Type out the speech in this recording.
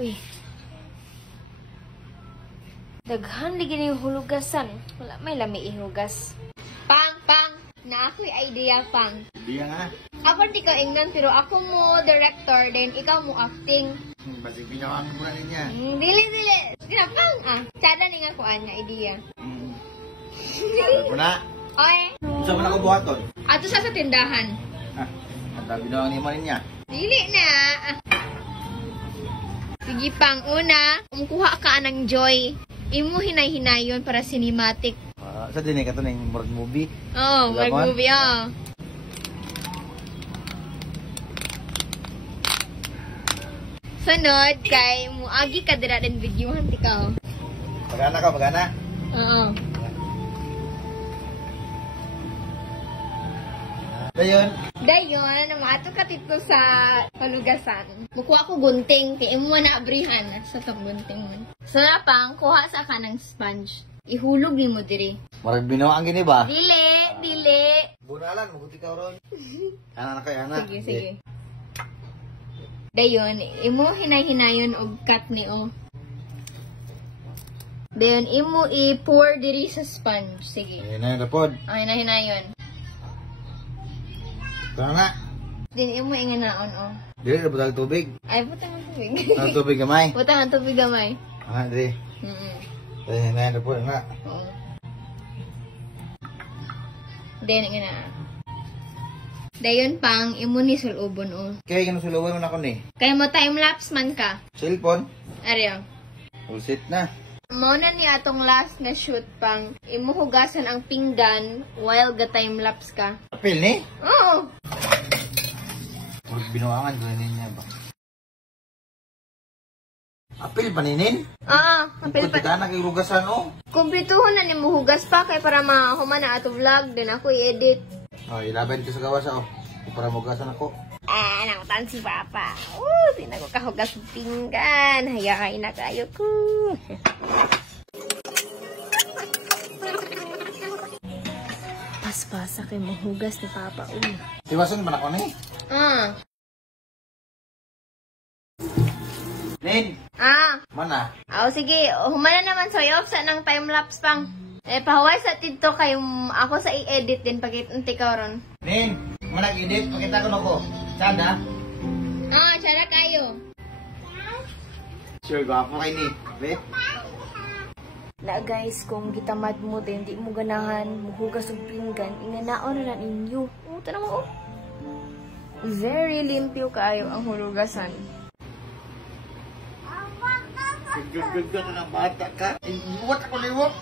Uy. Daghan lagi na yung hulugasan. Wala may lami ihugas. Pang! Na ako'y idea, Pang. Idea nga. Ako di ka ingnan, pero ako mo director, then ikaw mo acting. Basig pinawang mo na niya. Dili. Sige na, Pang, Sada ni nga kuan na idea. Sabi ko na. Oy. Gusto mo na ko buhaton? Ato sa tindahan. Ang tabi na ang iman niya. Dili na. Sige, Pang. Una, kumukuha ka ng joy. Imo hinay-hinayon para cinematic. Sa din ka to ng morg movie. Oh, morg movie, Sunod kay muagi ka dira din videohan tikaw. Magana ka, magana. Oo. Dayon, ano mo, ato ka tito sa palugasan. Mukuha ko gunting, kay imo na abrihan sa tong gunting mo. Sana Pang, kuha sa ka ng sponge. Ihulog ni mo diri. Marag binawang gini ba? Dili. Bunalan, maguti ka ron. Ana na kay ana. Sige. Dayon, imo hinay-hinayon og cut ni o. Dayon, imo i-pour diri sa sponge. Sige. Ayun na yung rapod. Hinay-hinayon. Ito na. Din imo inganaon o. Dili na butang tubig. Ay, butang ang tubig. Ang tubig gamay. Butang ang tubig gamay. Dili. Ayun na yung rapod na. Oo. Dayon, ingana. Dayon, Pang, imo ni sulubon o. Kaya ganun suluwan mo na ko ni. Kaya mo time-lapse man ka. Cellphone. Ariyo. Ulsit na. Mauna ni atong last na shoot, Pang. Imo hugasan ang pinggan while ga time-lapse ka. Apil ni? Oo. Marag binawangan ko niya ba? Apil ba ninin? Oo. Apil pa. Kunti na kay rugasan o. Kumplituhon na ni mo hugas pa kay para mahuman na ato vlog. Then ako i-edit. Ilaban ko sa gawas o. Para mugasan ako. Nakutan si Papa. Di na ko kahugas ng pinggan. Hayain na kayo ko. Paspasa kay mahugas ni Papa. Iwasan ba na ko ni? Nin! Mana? Sige. Humana naman. So, i-off sa ng time-lapse, Pang. Pahuway sa tito kayo ako sa i-edit din pagkitunti ka ron. Nin! Manag-edit? Pakita ko na ko. Sada? Tsara kayo. Sure, gwapo kayo ni. Wait. Na guys, kung gitamad mo din, di mo ganahan, muhugas og pinggan, inganaon na ninyo. Ito naman very limpyo kaayo ang hulugasan. Gagagag na ng bata ka. Ibuwat ako liwak.